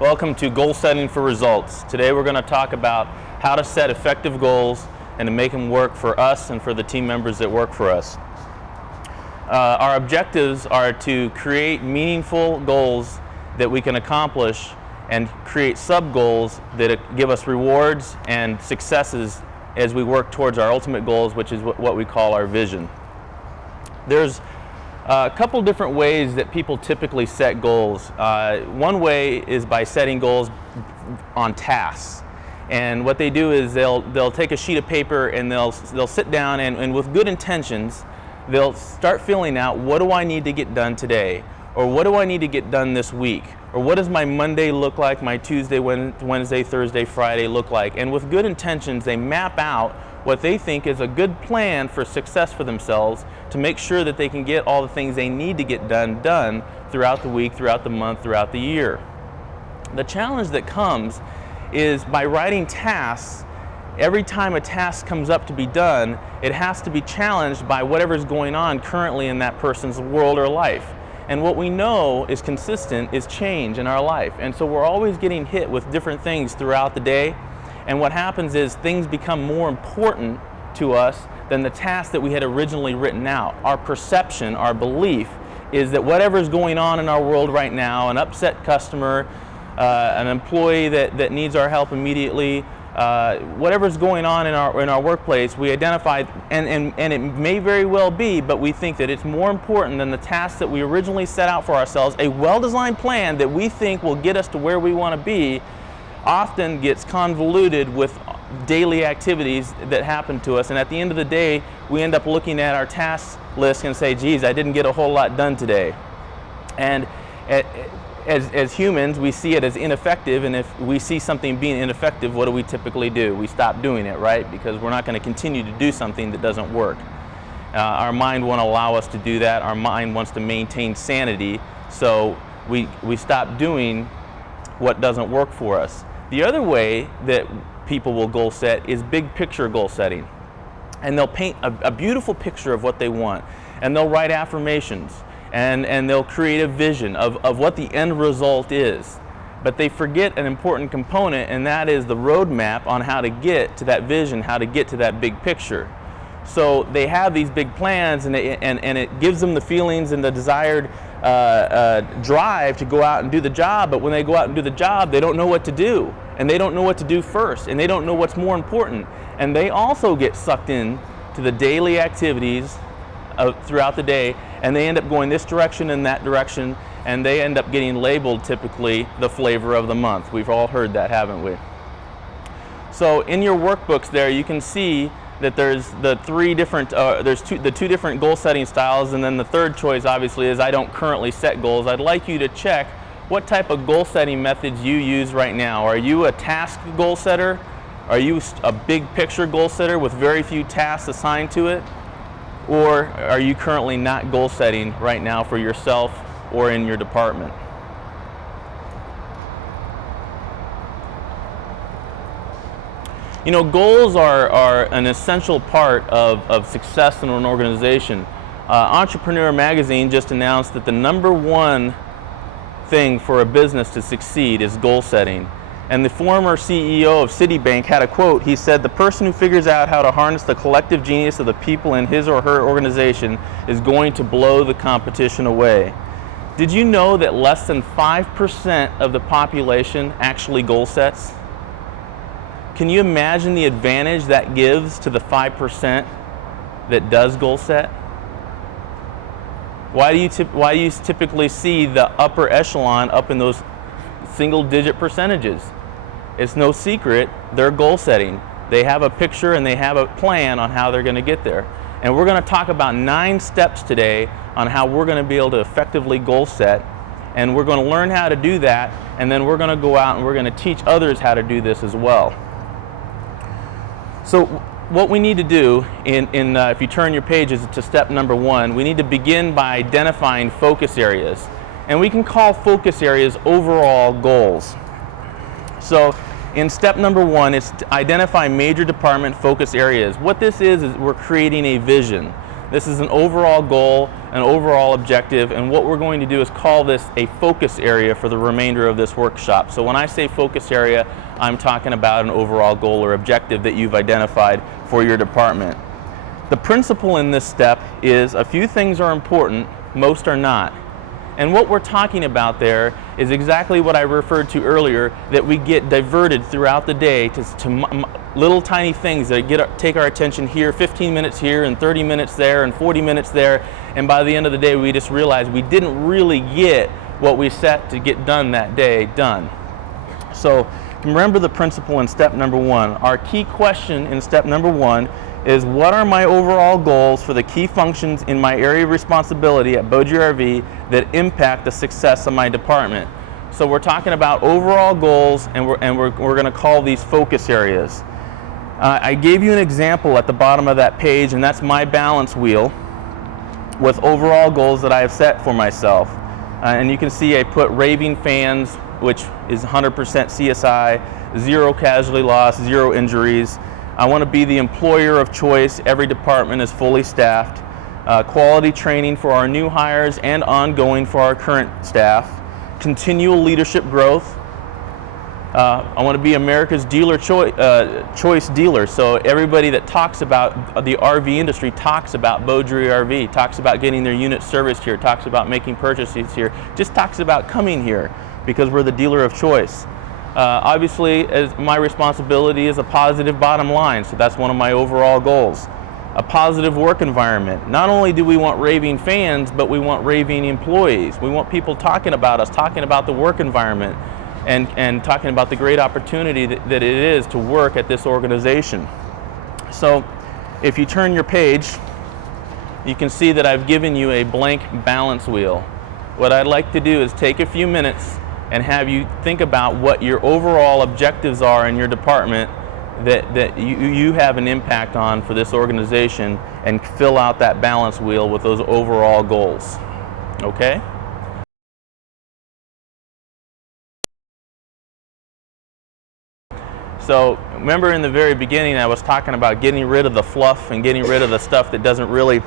Welcome to Goal Setting for Results. Today we're going to talk about how to set effective goals and to make them work for us and for the team members that work for us. Our objectives are to create meaningful goals that we can accomplish and create sub-goals that give us rewards and successes as we work towards our ultimate goals, which is what we call our vision. There's a couple different ways that people typically set goals. One way is by setting goals on tasks. And what they do is they'll take a sheet of paper and they'll sit down and with good intentions, they'll start filling out, what do I need to get done today? Or what do I need to get done this week? Or what does my Monday look like, my Tuesday, Wednesday, Thursday, Friday look like? And with good intentions, they map out what they think is a good plan for success for themselves to make sure that they can get all the things they need to get done throughout the week, throughout the month, throughout the year. The challenge that comes is by writing tasks, every time a task comes up to be done, it has to be challenged by whatever's going on currently in that person's world or life. And what we know is consistent is change in our life. And so we're always getting hit with different things throughout the day. And what happens is things become more important to us than the task that we had originally written out. Our perception, our belief is that whatever's going on in our world right now, an upset customer, an employee that needs our help immediately, whatever's going on in our workplace, we identify, and it may very well be, but we think that it's more important than the task that we originally set out for ourselves. A well-designed plan that we think will get us to where we want to be often gets convoluted with daily activities that happen to us, and at the end of the day, we end up looking at our task list and say, geez, I didn't get a whole lot done today. And as humans, we see it as ineffective, and if we see something being ineffective, what do we typically do? We stop doing it, right? Because we're not going to continue to do something that doesn't work. Our mind won't allow us to do that. Our mind wants to maintain sanity, so we stop doing what doesn't work for us. The other way that people will goal set is big picture goal setting. And they'll paint a beautiful picture of what they want, and they'll write affirmations. And they'll create a vision of what the end result is. But they forget an important component, and that is the roadmap on how to get to that vision, how to get to that big picture. So they have these big plans, and it gives them the feelings and the desired drive to go out and do the job, but when they go out and do the job, they don't know what to do. And they don't know what to do first, and they don't know what's more important. And they also get sucked in to the daily activities throughout the day, and they end up going this direction and that direction, and they end up getting labeled typically the flavor of the month. We've all heard that, haven't we? So in your workbooks there, you can see that there's the two different goal setting styles, and then the third choice obviously is I don't currently set goals. I'd like you to check what type of goal setting methods you use right now. Are you a task goal setter? Are you a big picture goal setter with very few tasks assigned to it? Or are you currently not goal setting right now for yourself or in your department? You know, goals are an essential part of success in an organization. Entrepreneur Magazine just announced that the #1 thing for a business to succeed is goal setting. And the former CEO of Citibank had a quote. He said, "The person who figures out how to harness the collective genius of the people in his or her organization is going to blow the competition away." Did you know that less than 5% of the population actually goal sets? Can you imagine the advantage that gives to the 5% that does goal set? Why do you typically see the upper echelon up in those single-digit percentages? It's no secret, they're goal setting. They have a picture and they have a plan on how they're going to get there. And we're going to talk about 9 steps today on how we're going to be able to effectively goal set. And we're going to learn how to do that, and then we're going to go out and we're going to teach others how to do this as well. So what we need to do, if you turn your pages to step #1, we need to begin by identifying focus areas. And we can call focus areas overall goals. So in step #1, it's to identify major department focus areas. What this is we're creating a vision. This is an overall goal, an overall objective, and what we're going to do is call this a focus area for the remainder of this workshop. So when I say focus area, I'm talking about an overall goal or objective that you've identified for your department. The principle in this step is a few things are important, most are not. And what we're talking about there is exactly what I referred to earlier, that we get diverted throughout the day to little tiny things that take our attention here, 15 minutes here and 30 minutes there and 40 minutes there, and by the end of the day we just realize we didn't really get what we set to get done that day done. So remember the principle in step number one. Our key question in step number one is, what are my overall goals for the key functions in my area of responsibility at Beaudry RV that impact the success of my department? So we're talking about overall goals, and we're going to call these focus areas. I gave you an example at the bottom of that page, and that's my balance wheel with overall goals that I have set for myself. And you can see I put raving fans, which is 100% CSI, 0 casualty loss, 0 injuries. I want to be the employer of choice. Every department is fully staffed. Quality training for our new hires and ongoing for our current staff. Continual leadership growth. I want to be America's choice dealer. So everybody that talks about the RV industry talks about Beaudry RV, talks about getting their unit serviced here, talks about making purchases here, just talks about coming here because we're the dealer of choice. Obviously, as my responsibility is a positive bottom line, so that's one of my overall goals. A positive work environment. Not only do we want raving fans, but we want raving employees. We want people talking about us, talking about the work environment, and talking about the great opportunity that it is to work at this organization. So if you turn your page, you can see that I've given you a blank balance wheel. What I'd like to do is take a few minutes and have you think about what your overall objectives are in your department that you have an impact on for this organization, and fill out that balance wheel with those overall goals. Okay? So remember in the very beginning I was talking about getting rid of the fluff and getting rid of the stuff that doesn't really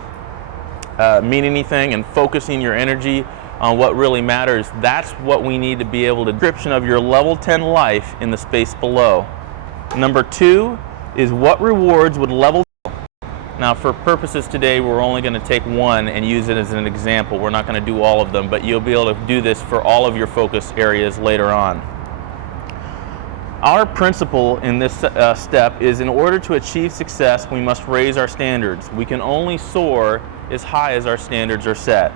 mean anything, and focusing your energy on what really matters. That's what we need to be able to description of your level 10 life in the space below. Number 2 is what rewards would level. Now for purposes today we're only going to take one and use it as an example. We're not going to do all of them, but you'll be able to do this for all of your focus areas later on. Our principle in this step is, in order to achieve success we must raise our standards. We can only soar as high as our standards are set.